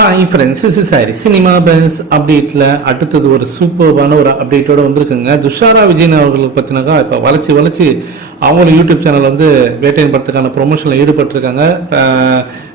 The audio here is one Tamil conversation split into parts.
Hi friends is sorry cinema Benz அப்டேட்டில் அடுத்தது ஒரு சூப்பர்பான ஒரு அப்டேட்டோட வந்திருக்குங்க. துஷாரா விஜயன் அவர்களுக்கு பார்த்தினாக்கா இப்போ வளைச்சி வளைச்சி அவங்களும் யூடியூப் சேனல் வந்து வேட்டையின் படத்துக்கான ப்ரொமோஷனில் ஈடுபட்டிருக்காங்க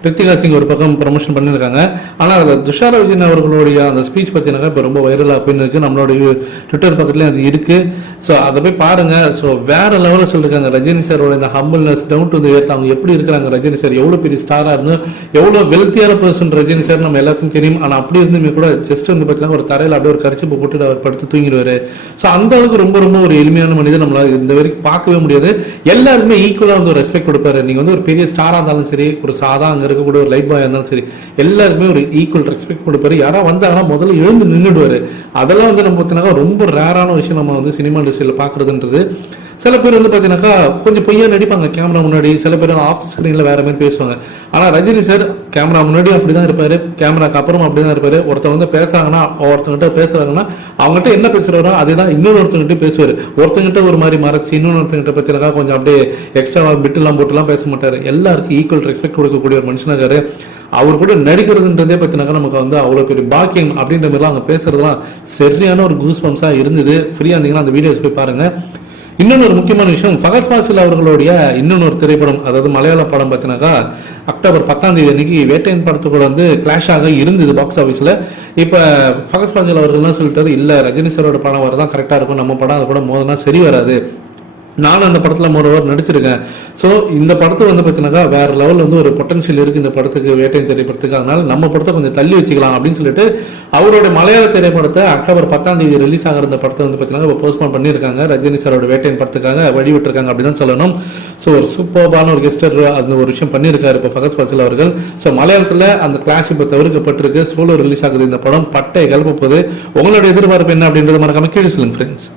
ரித்திகா சிங் ஒரு பக்கம் ப்ரொமோஷன் பண்ணியிருக்காங்க. ஆனால் அதில் துஷாரா விஜயன் அவர்களுடைய அந்த ஸ்பீச் பார்த்தீங்கன்னா இப்போ ரொம்ப வைரலாக போயின்னு இருக்குது நம்மளுடைய ட்விட்டர் பக்கத்துலேயும் அது இருக்கு. ஸோ அதை போய் பாருங்கள் ஸோ வேற லெவலில் சொல்லியிருக்காங்க ரஜினி சாரோட இந்த ஹம்பிள்னஸ் டவுன் டு எர்த் அவங்க எப்படி இருக்கிறாங்க? ரஜினி சார் எவ்வளோ பெரிய ஸ்டாராக இருந்தும் எவ்வளோ வெல்த்தியான பர்சன் ரஜினி சார் நம்ம எல்லாருக்கும் தெரியும். ஆனால் அப்படி இருந்துமே கூட ஜஸ்ட் வந்து பார்த்தீங்கன்னா ஒரு தரையில் அப்படியே ஒரு கரிச்சப்பு போட்டுட்டு அவர் படுத்து தூங்கிடுவாரு. ஸோ அந்த அளவுக்கு ரொம்ப ரொம்ப ஒரு எளிமையான மனிதர் நம்மளால் இந்த வரைக்கும் பார்க்கவே முடியாது. எல்லாருக்குமே ஈக்குவலாக வந்து ஒரு ரெஸ்பெக்ட் கொடுப்பாரு. நீங்கள் வந்து ஒரு பெரிய ஸ்டாராக இருந்தாலும் சரி ஒரு சாதா அங்கே இருக்கக்கூடிய ஒரு லைட் பாயாக இருந்தாலும் சரி எல்லாருக்குமே ஒரு ஈக்குவல் ரெஸ்பெக்ட் கொடுப்பாரு. யாராவது வந்தாங்கன்னா முதல்ல எழுந்து நின்றுடுவாரு அதெல்லாம் வந்து நம்ம பார்த்தீங்கன்னா ரொம்ப ரேரான விஷயம் நம்ம வந்து சினிமா இண்டஸ்ட்ரியில் பார்க்குறதுன்றது. சில பேர் வந்து பார்த்தீங்கன்னாக்கா கொஞ்சம் பொய்யா நடிப்பாங்க கேமரா முன்னாடி. சில பேர் ஆஃப் ஸ்க்ரீனில் வேற மாதிரி பேசுவாங்க. ஆனால் ரஜினி சார் கேமரா முன்னாடி அப்படி தான் இருப்பாரு கேமராக்கு அப்புறம் அப்படி தான் இருப்பாரு. ஒருத்தர் வந்து பேசுறாங்கன்னா ஒருத்தங்கிட்ட பேசுறாங்கன்னா அவங்ககிட்ட என்ன பேசுறாரோ அதே தான் இன்னொருத்தங்கிட்ட பேசுவார். ஒருத்தங்கிட்ட ஒரு மாதிரி மறைச்சு இன்னொருத்தங்கிட்ட பார்த்தீங்கன்னா கொஞ்சம் அப்படியே எக்ஸ்ட்ரா பிட்டுலாம் போட்டுலாம் பேச மாட்டார். எல்லாருக்கும் ஈக்குவல் ரெஸ்பெக்ட் கொடுக்கக்கூடிய ஒரு மனுஷனாகாரு அவர் கூட நடிக்கிறதுன்றதே பார்த்தீங்கன்னாக்கா நமக்கு வந்து அவ்வளோ பெரிய பாக்கியம் அப்படின்ற மாதிரிலாம் அவங்க பேசுறதுலாம் சரியான ஒரு கூஸ் பம்ஸாக இருந்தது. ஃப்ரீயாக இருந்தீங்கன்னா அந்த வீடியோஸ் போய் பாருங்கள் இன்னொன்று ஒரு முக்கியமான விஷயம். ஃபகத் ஃபாசில் அவர்களுடைய இன்னொன்று ஒரு திரைப்படம் அதாவது மலையாள படம் பார்த்தீங்கன்னாக்கா அக்டோபர் பத்தாம் தேதி அன்னைக்கு வேட்டையின் படத்துக்கூட வந்து கிளாஷ் ஆக இருந்தது பாக்ஸ் ஆஃபீஸில் இப்போ ஃபகத் ஃபாசில் அவர்கள்லாம் சொல்லிட்டாரு? இல்லை ரஜினி சாரோட படம் வரதான் கரெக்டாக இருக்கும். நம்ம படம் அது கூட மோதனா சரி வராது. நானும் அந்த படத்தில் மோரோவர் நடிச்சிருக்கேன். ஸோ இந்த படத்தை வந்து பார்த்தீங்கன்னாக்கா வேற லெவலில் வந்து ஒரு பொட்டன்ஷியல் இருக்கு இந்த படத்துக்கு வேட்டையின் திரைப்படத்துக்கு. அதனால நம்ம படத்தை கொஞ்சம் தள்ளி வச்சுக்கலாம் அப்படின்னு சொல்லிட்டு அவரோட மலையாள திரைப்படத்தை அக்டோபர் பத்தாம் தேதி ரிலீஸ் ஆகிற இந்த படத்தை வந்து பார்த்தீங்கன்னா இப்போ போஸ்ட்போன் பண்ணியிருக்காங்க. ரஜினி சாரோட வேட்டையின் படத்துக்காக வழிவிட்டிருக்காங்க அப்படின்னு தான் சொல்லணும். ஸோ ஒரு சூப்பர்பான ஒரு கெஸ்டர் அந்த ஒரு விஷயம் பண்ணியிருக்காரு இப்போ ஃபகத் பாசில் அவர்கள். ஸோ மலையாளத்தில் அந்த கிளாஷ் இப்போ தவிர்க்கப்பட்டிருக்கு. சோலோ ரிலீஸ் ஆகுது இந்த படம். பட்டை கிளப்ப போகுது. உங்களோட எதிர்பார்ப்பு என்ன அப்படின்றது மறக்காம கீழே சொல்லுங்க ஃப்ரெண்ட்ஸ்